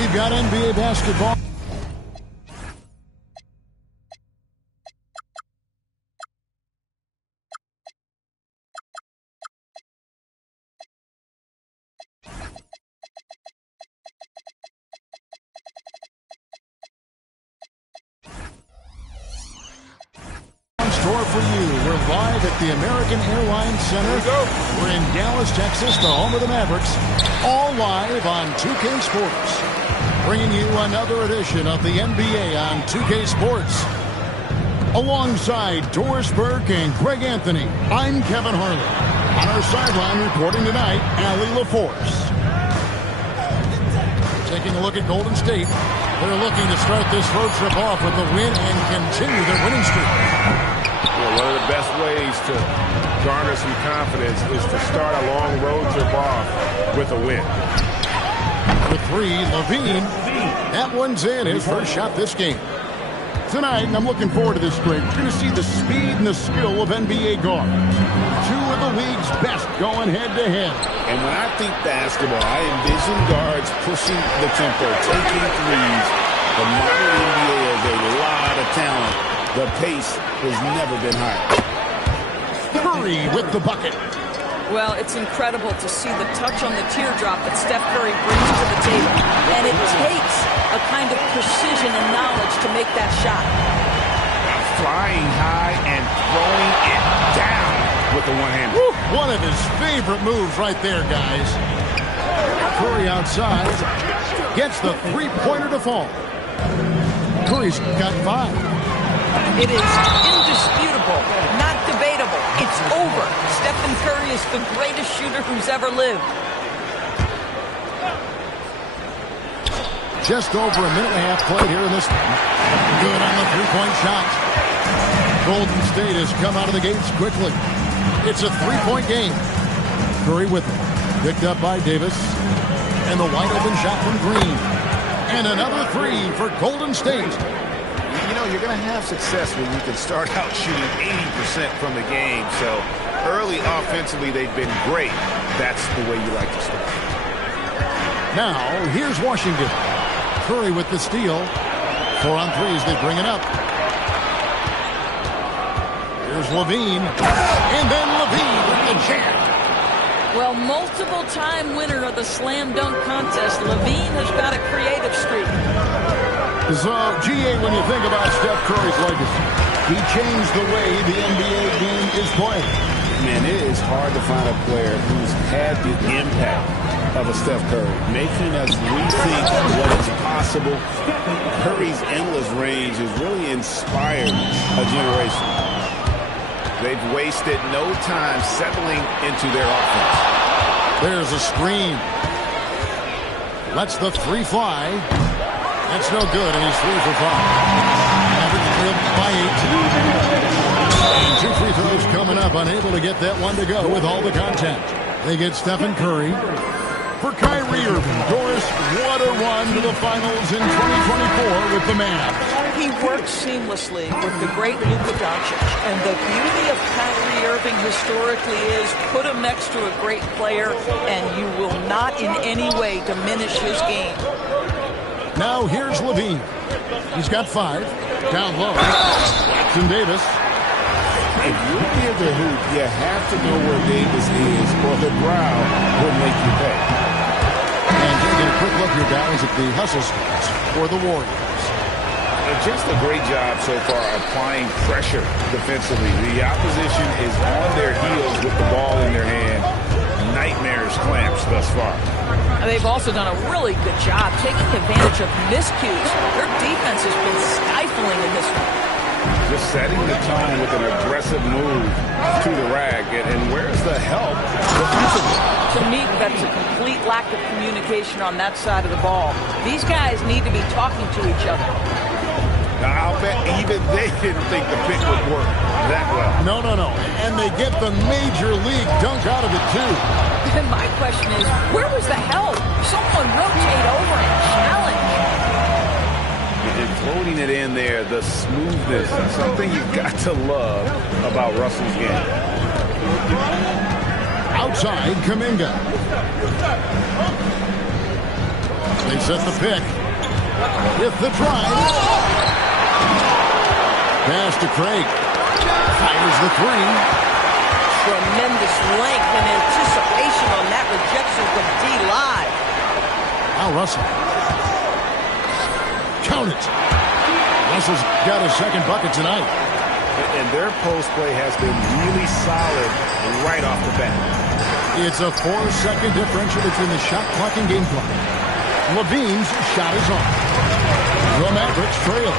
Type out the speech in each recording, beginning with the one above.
We've got NBA basketball. Store for you. We're live at the American Airlines Center. We're in Dallas, Texas, the home of the Mavericks. All live on 2K Sports. Bringing you another edition of the NBA on 2K Sports. Alongside Doris Burke and Greg Anthony, I'm Kevin Harlan. On our sideline reporting tonight, Allie LaForce. Taking a look at Golden State. They're looking to start this road trip off with a win and continue their winning streak. One of the best ways to garner some confidence is to start a long road trip off with a win. For three, LaVine. That one's in, his first shot this game. Tonight, and I'm looking forward to this streak, we're going to see the speed and the skill of NBA guards. Two of the league's best going head-to-head. And when I think basketball, I envision guards pushing the tempo, taking threes. The modern NBA has a lot of talent. The pace has never been higher. Curry with the bucket. Well, it's incredible to see the touch on the teardrop that Steph Curry brings to the table. And it takes a kind of precision and knowledge to make that shot. Flying high and throwing it down with the one-hand. One of his favorite moves right there, guys. Curry outside. Gets the three-pointer to fall. Curry's got 5. It is indisputable, not debatable. It's over. Stephen Curry is the greatest shooter who's ever lived. Just over a minute and a half played here in this one. Good on the three-point shot. Golden State has come out of the gates quickly. It's a three-point game. Curry with it. Picked up by Davis. And the wide-open shot from Green. And another three for Golden State. You know, you're going to have success when you can start out shooting 80% from the game. So early offensively, they've been great. That's the way you like to start. Now, here's Washington. Curry with the steal. 4 on 3s, they bring it up. Here's LaVine. And then LaVine with the jam. Well, multiple-time winner of the slam dunk contest, LaVine has got a creative streak. So, GA, when you think about Steph Curry's legacy, he changed the way the NBA game is played. Man, it is hard to find a player who's had the impact of a Steph Curry, making us rethink what is possible. Curry's endless range has really inspired a generation. They've wasted no time settling into their offense. There's a screen. Lets the three fly. That's no good, and he's 3 for 5. Average trip by 8. And 2 free throws coming up, unable to get that one to go with all the contact. They get Stephen Curry. For Kyrie Irving, Doris, what a run to the finals in 2024 with the Mavs. He works seamlessly with the great Luka Doncic. And the beauty of Kyrie Irving historically is put him next to a great player, and you will not in any way diminish his game. Now here's LaVine. He's got 5. Down low. Jackson Davis. If you're near the hoop, you have to know where Davis is, or the crowd will make you pay. And taking a quick look here, guys, at the hustle stats for the Warriors. Just a great job so far applying pressure defensively. The opposition is on their heels with the ball in their hand. Nightmares clamps thus far. They've also done a really good job taking advantage of miscues. Their defense has been stifling in this one. Just setting the tone with an aggressive move to the rack. And where's the help defensively? To me, that's a complete lack of communication on that side of the ball. These guys need to be talking to each other. Now, I'll bet even they didn't think the pick would work that well. No. And they get the major league dunk out of it, too. And my question is, where was the help? Someone rotate over and challenge. And floating it in there, the smoothness, something you've got to love about Russell's game. Outside, Kuminga. They set the pick with the drive. Pass to Craig. Fires the three. Tremendous length and anticipation on that rejection from D. Live. Now Russell. Count it. Russell's got his second bucket tonight. And their post play has been really solid right off the bat. It's a 4-second differential between the shot clock and game clock. Levine's shot is on. The Mavericks trail.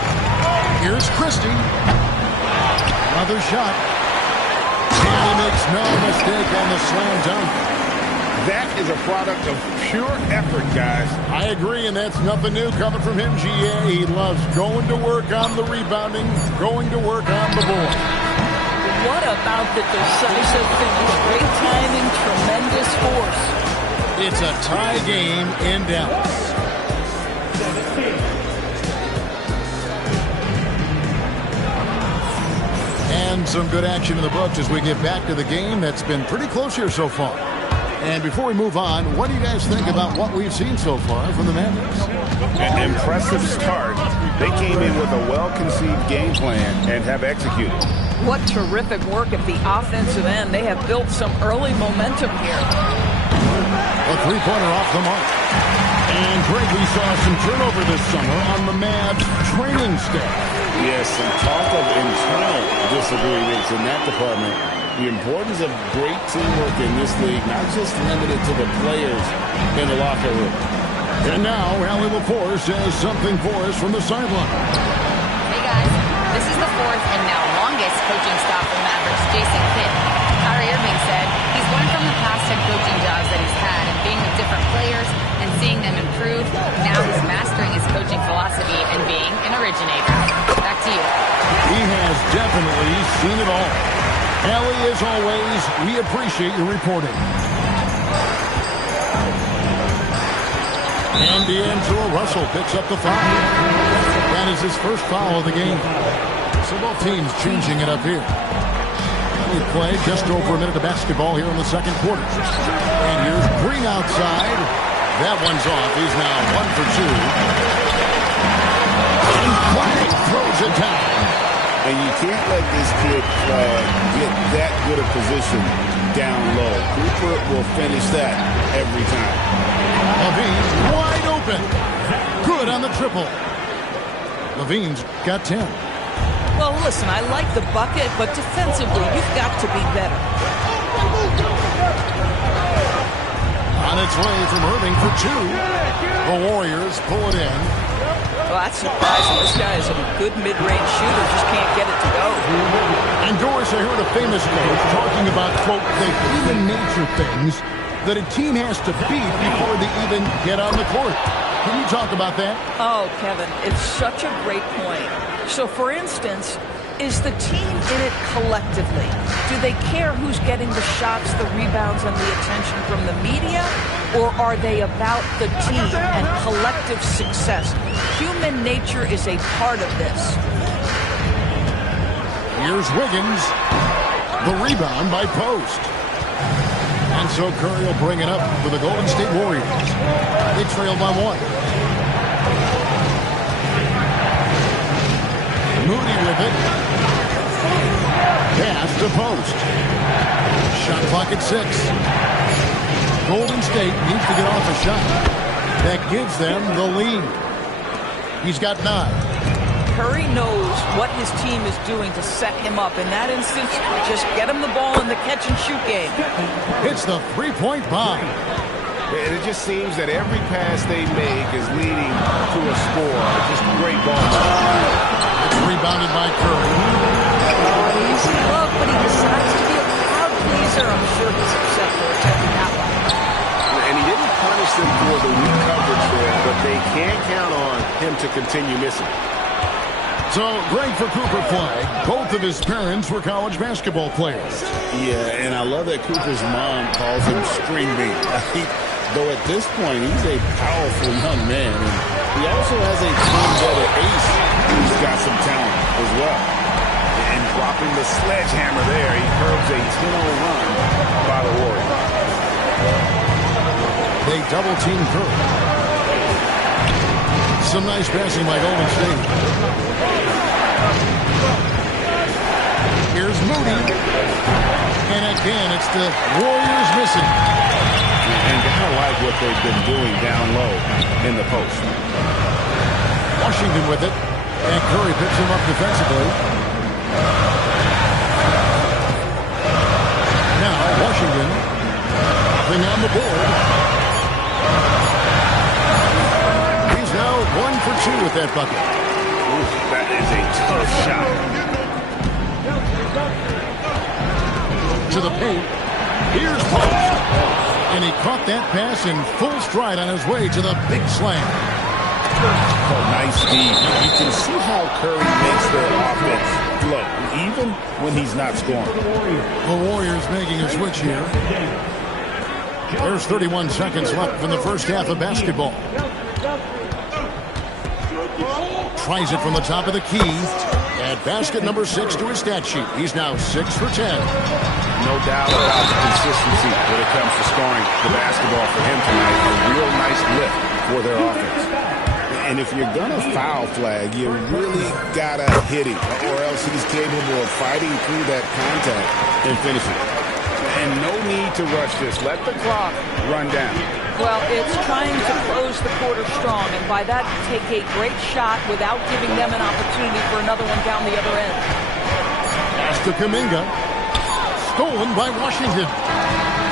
Here's Christie. Another shot. And he makes no mistake on the slam dunk. That is a product of pure effort, guys. I agree, and that's nothing new coming from him, GA. He loves going to work on the rebounding, going to work on the board. What about the decisive finish? Great timing, tremendous force. It's a tie game in Dallas. And some good action in the books as we get back to the game that's been pretty close here so far. And before we move on, what do you guys think about what we've seen so far from the Mavericks? An impressive start. They came in with a well-conceived game plan and have executed. What terrific work at the offensive end. They have built some early momentum here. A three-pointer off the mark. And Greg, we saw some turnover this summer on the Mavs training staff. Yes, some talk of internal disagreements in that department. The importance of great teamwork in this league, not just limited to the players in the locker room. And now, Allie LaForce has something for us from the sideline. Hey guys, this is the fourth and now longest coaching staff for Mavericks, Jason Kidd. Kyrie Irving said he's learned from the past head coaching jobs that he's had and being with different players and seeing them improve. Now he's mastering his coaching philosophy and being an originator. Back to you. He has definitely seen it all. Allie, as always, we appreciate your reporting. And D'Angelo Russell picks up the foul. That is his first foul of the game. So both teams changing it up here. We play just over a minute of basketball here in the second quarter. And here's Green outside. That one's off. He's now 1 for 2. And Clay throws it down. And you can't let this kid get that good a position down low. Cooper will finish that every time. Levine wide open. Good on the triple. Levine's got 10. Well, listen, I like the bucket, but defensively, you've got to be better. On its way from Irving for 2. The Warriors pull it in. Well, that's surprising. This guy is a good mid-range shooter, just can't get it to go. And Doris, I heard a famous coach talking about, quote, the human nature things that a team has to beat before they even get on the court. Can you talk about that? Oh, Kevin, it's such a great point. So, for instance, is the team in it collectively? Do they care who's getting the shots, the rebounds, and the attention from the media? Or are they about the team and collective success? Human nature is a part of this. Here's Wiggins. The rebound by Post. And so Curry will bring it up for the Golden State Warriors. They trail by 1. Moody with it. Pass to Post. Shot clock at 6. Golden State needs to get off a shot that gives them the lead. He's got 9. Curry knows what his team is doing to set him up. In that instance, just get him the ball in the catch-and-shoot game. It's the three-point bomb. And it just seems that every pass they make is leading to a score. Just great ball. It's rebounded by Curry. Easy look, but he decides to be a crowd pleaser. I'm sure he's upset for attempting that one. And he didn't punish them for the weak coverage there, but they can't count on him to continue missing. So, great for Cooper play. Both of his parents were college basketball players. Yeah, and I love that Cooper's mom calls him String Bean. Though at this point, he's a powerful young man. And he also has a twin-brother ace who's got some talent as well. And dropping the sledgehammer there, he curbs a 10-0 run by the Warriors. They double-team Curry. Some nice passing by Golden State. Here's Moody. And again, it's the Warriors missing. And kind of like what they've been doing down low in the post. Washington with it. And Curry picks him up defensively. Now Washington nothing on the board. He's now 1 for 2 with that bucket. Ooh, that is a tough shot. To the paint. Here's Post. And he caught that pass in full stride on his way to the big slam. Oh, nice speed. You can see how Curry makes their offense flow, even when he's not scoring. The Warriors making a switch here. There's 31 seconds left in the first half of basketball. Tries it from the top of the key. Add basket number 6 to his stat sheet. He's now 6 for 10. No doubt about the consistency when it comes to scoring the basketball for him tonight. A real nice lift for their offense. And if you're going to foul flag, you really got to hit him, or else he's capable of fighting through that contact and finishing. And no need to rush this. Let the clock run down. Well, it's trying to close the quarter strong, and by that, take a great shot without giving them an opportunity for another one down the other end. Pass to Kuminga. Stolen by Washington.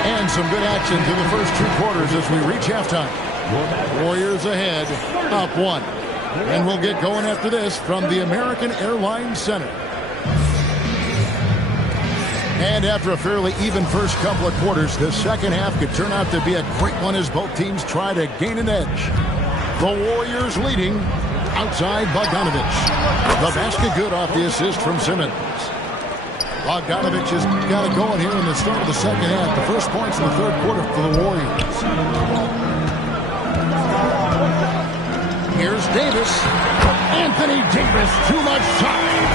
And some good action through the first 2 quarters as we reach halftime. Warriors ahead, up 1. And we'll get going after this from the American Airlines Center. And after a fairly even first couple of quarters, the second half could turn out to be a great one as both teams try to gain an edge. The Warriors leading outside Bogdanovic. The basket good off the assist from Simmons. Bogdanovic has got it going here in the start of the second half. The first points in the third quarter for the Warriors. Here's Davis. Anthony Davis, too much size.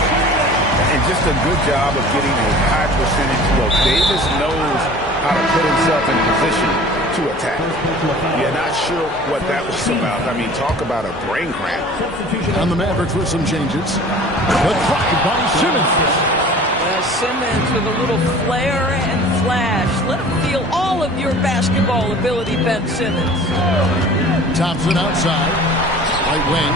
And just a good job of getting a high percentage look. Davis knows how to put himself in position to attack. You're not sure what that was about. I mean, talk about a brain cramp. On the Mavericks with some changes. The clock by Simmons. Simmons with a little flair and flash. Let him feel all of your basketball ability, Ben Simmons. Thompson outside. Right wing.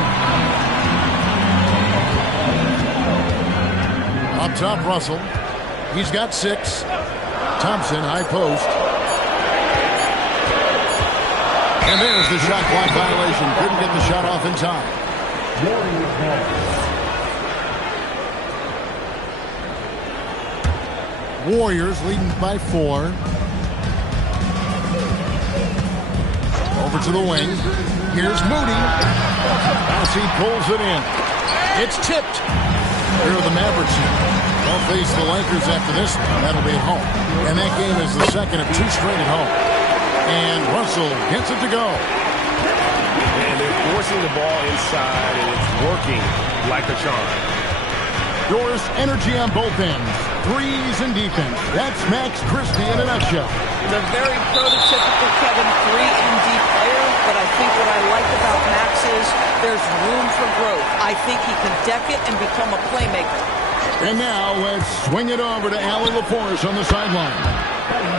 Up top, Russell. He's got 6. Thompson, high post. And there's the shot clock violation. Couldn't get the shot off in time. Warriors leading by 4. Over to the wing. Here's Moody. As he pulls it in. It's tipped. Here are the Mavericks. They'll face the Lakers after this. That'll be at home. And that game is the second of 2 straight at home. And Russell gets it to go. And they're forcing the ball inside, and it's working like a charm. Doris, energy on both ends. Threes and defense. That's Max Christie in a nutshell. The very prototypical Kevin 3-and-D player, but I think what I like about Max is there's room for growth. I think he can deck it and become a playmaker. And now let's swing it over to Allie LaForce on the sideline.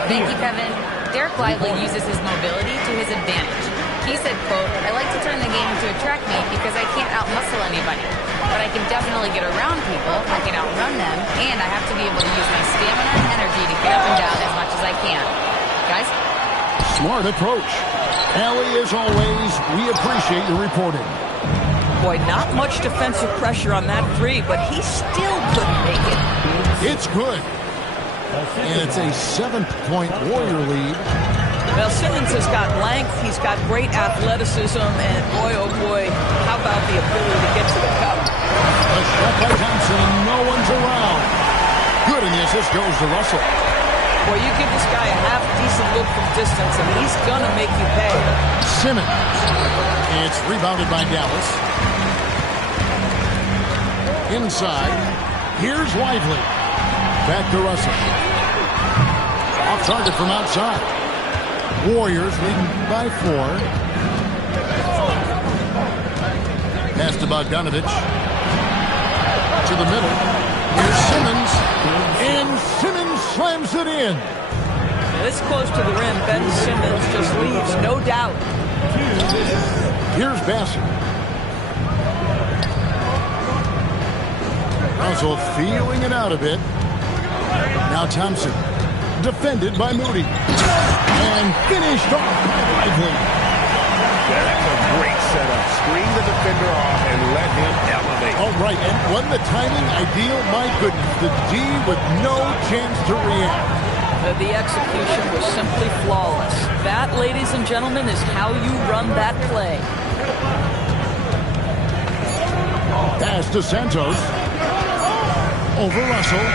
Thank you, Kevin. Derek Lively uses his mobility to his advantage. He said, quote, "I like to turn the game into a track meet because I can't outmuscle anybody. But I can definitely get around people, I can outrun them, and I have to be able to use my stamina and energy to get up and down as much as I can." Guys? Smart approach. Allie, as always, we appreciate your reporting. Boy, not much defensive pressure on that 3, but he still couldn't make it. It's good. And it's a 7-point Warrior lead. Well, Simmons has got length, he's got great athleticism, and boy, oh boy, how about the ability to get to the cup? A shot by Thompson, and no one's around. Good, and the assist goes to Russell. Boy, you give this guy a half-decent look from distance, and he's going to make you pay. Simmons. It's rebounded by Dallas. Inside. Here's Lively. Back to Russell. Off target from outside. Warriors leading by 4. Pass to Bogdanovich. To the middle. Here's Simmons. And Simmons slams it in. This close to the rim, Ben Simmons just leaves no doubt. Here's Bassett. Russell feeling it out a bit. Now Thompson. Defended by Moody. And finished off by Lively. That's a great setup. Screen the defender off and let him elevate. All right, and wasn't the timing ideal? My goodness, the D with no chance to react. The execution was simply flawless. That, ladies and gentlemen, is how you run that play. Pass to Santos. Over Russell.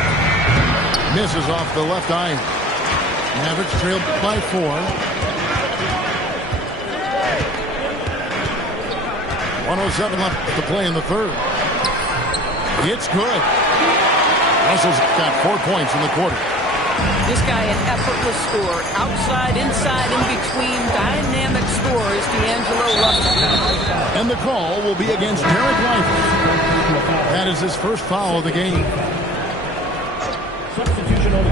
Misses off the left iron. Mavericks trailed by 4. 1:07 left to play in the third. It's good. Russell's got 4 points in the quarter. This guy an effortless scorer. Outside, inside, in between. Dynamic scorer is D'Angelo Russell. And the call will be against Derek Lively. That is his first foul of the game.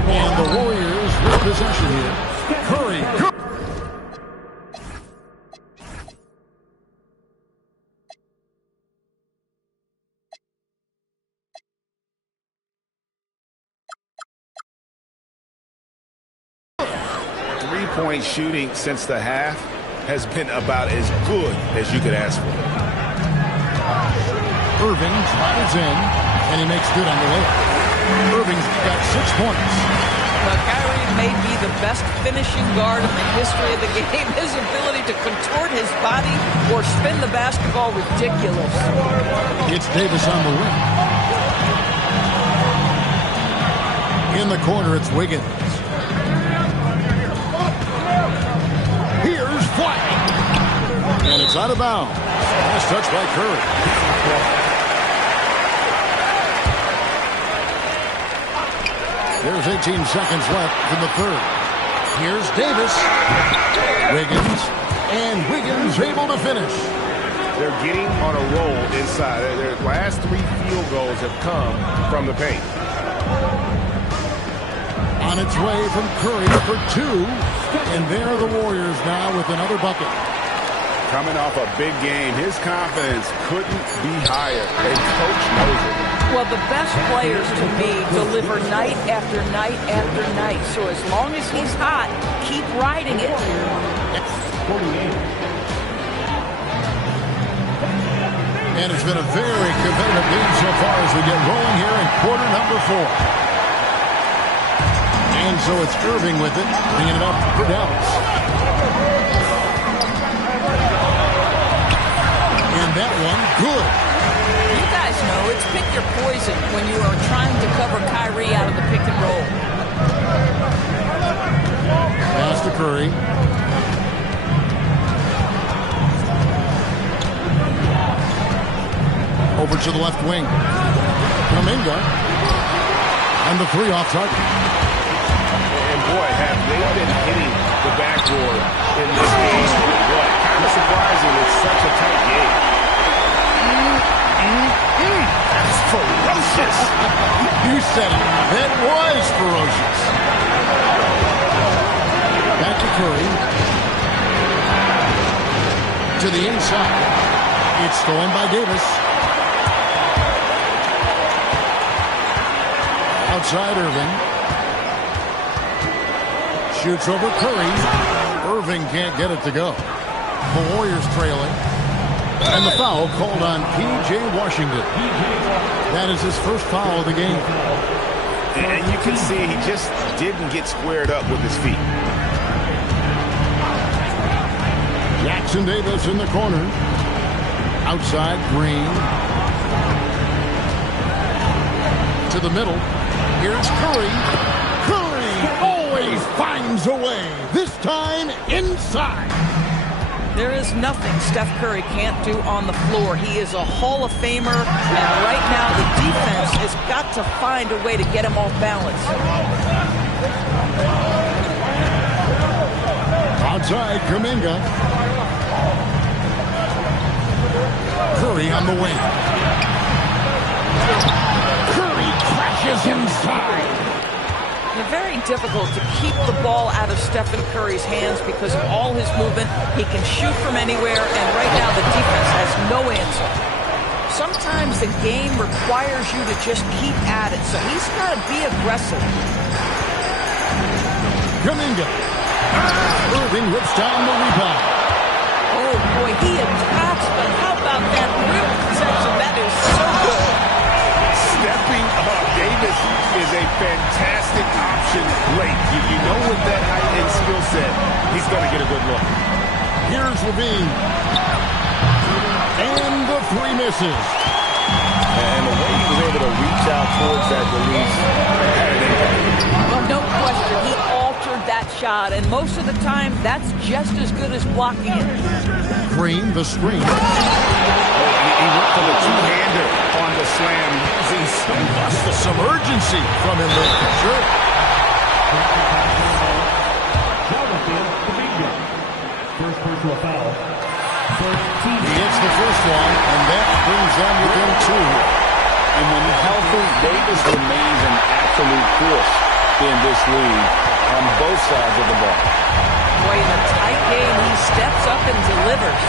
And the Warriors with possession here. Curry. 3-point shooting since the half has been about as good as you could ask for. Irving drives in, and he makes good on the layup. Irving's got 6 points. Well, Kyrie may be the best finishing guard in the history of the game. His ability to contort his body or spin the basketball, ridiculous. It's Davis on the wing. In the corner, it's Wiggins. Here's White. And it's out of bounds. Nice touch by Curry. There's 18 seconds left in the third. Here's Davis. Wiggins. And Wiggins able to finish. They're getting on a roll inside. Their last 3 field goals have come from the paint. On its way from Curry for 2. And there are the Warriors now with another bucket. Coming off a big game, his confidence couldn't be higher. And coach knows it. Well, the best players to me deliver night after night after night. So as long as he's hot, keep riding it. And it's been a very competitive game so far as we get rolling here in quarter number 4. And so it's Irving with it, bringing it up for Dallas. And that one, good. You guys know it's pick your poison when you are trying to cover Kyrie out of the pick and roll. Pass to Curry. Over to the left wing. Kuminga. And the 3 off target. And boy, have they been hitting the backboard in this game. Boy, kind of surprising it's such a tight game. That's ferocious. You said it. That was ferocious. Back to Curry. To the inside. It's stolen by Davis. Outside Irving. Shoots over Curry. Irving can't get it to go. The Warriors trailing. And the foul called on P.J. Washington. That is his first foul of the game. And you can see he just didn't get squared up with his feet. Jackson Davis in the corner. Outside Green. To the middle. Here's Curry. Curry always finds a way. This time inside. There is nothing Steph Curry can't do on the floor. He is a Hall of Famer, and right now the defense has got to find a way to get him off balance. Outside Kuminga. Curry on the wing. Curry crashes inside. It's very difficult to keep the ball out of Stephen Curry's hands because of all his movement. He can shoot from anywhere, and right now the defense has no answer. Sometimes the game requires you to just keep at it, so he's got to be aggressive. Kuminga. Irving rips down the rebound. Oh, boy, he attacks, but how about that rim protection? That is so good. Stepping up, Davis is a fantastic option late. You know with that height and skill set, he's going to get a good look. Here's Levine. And the three misses. And the way he was able to reach out towards that release had an impact. Well, no question, he altered that shot, and most of the time, that's just as good as blocking it. Green, the screen. He went for the two-hander on the slam. Some urgency from him there, for sure. First personal foul. He hits the first one, and that brings them within two. And when healthy, Davis remains an absolute force in this league on both sides of the ball. Boy, in a tight game, he steps up and delivers.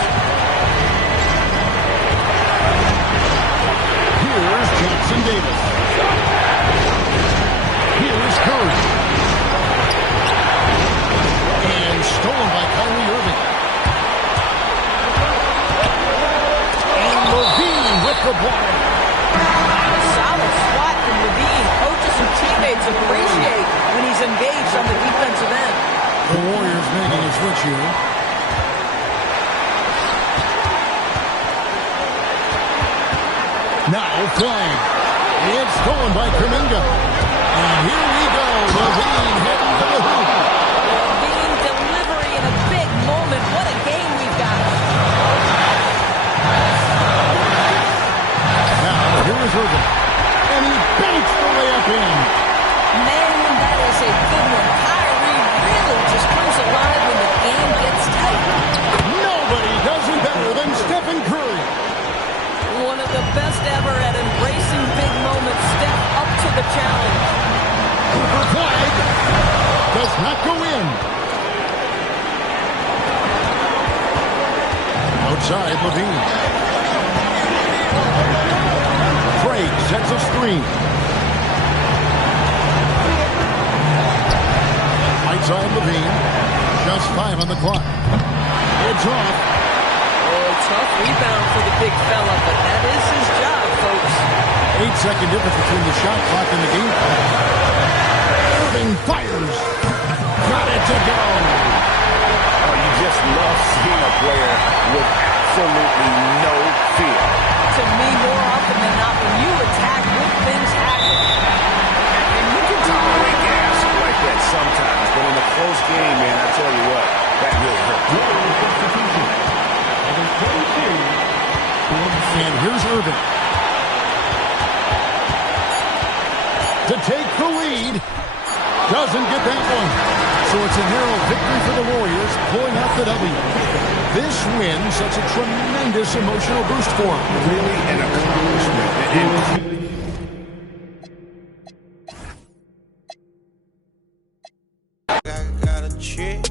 Here's Jackson Davis. Here's Curry. And stolen by Kyrie Irving. And Levine with the block. Solid swat from Levine. Coaches and teammates appreciate when he's engaged on the defensive end. The Warriors making a switch here. Now flying. It's stolen by Kuminga. And here we go. Levine heading for the hoop. Levine delivery in a big moment. What a game we've got. Now here is Irving. And he banks the layup in. Man, that is a good one. Kyrie really just comes alive when the game gets tight. Nobody does it better than Stephen Curry. One of the best ever at embracing big moments. Step up to the challenge. Cooper flag does not go in. Outside Levine. Craig sets a screen. Right side Levine. Just 5 on the clock. It's off. Oh, tough rebound for the big fella, but that is his job, folks. 8-second difference between the shot clock and the game clock. Irving fires. Got it to go. Oh, you just love seeing a player with absolutely no fear. To me, more often than not, when you attack, good things happen. And you can tolerate gas like that sometimes, but in a close game, man, I tell you what, that really hurts. And here's Irving. To take the lead. Doesn't get that one. So it's a narrow victory for the Warriors, pulling out the W. This win sets a tremendous emotional boost for them. Really an accomplishment. And I got a chick,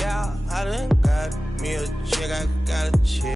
yeah, I done got me a chick, I got a chick.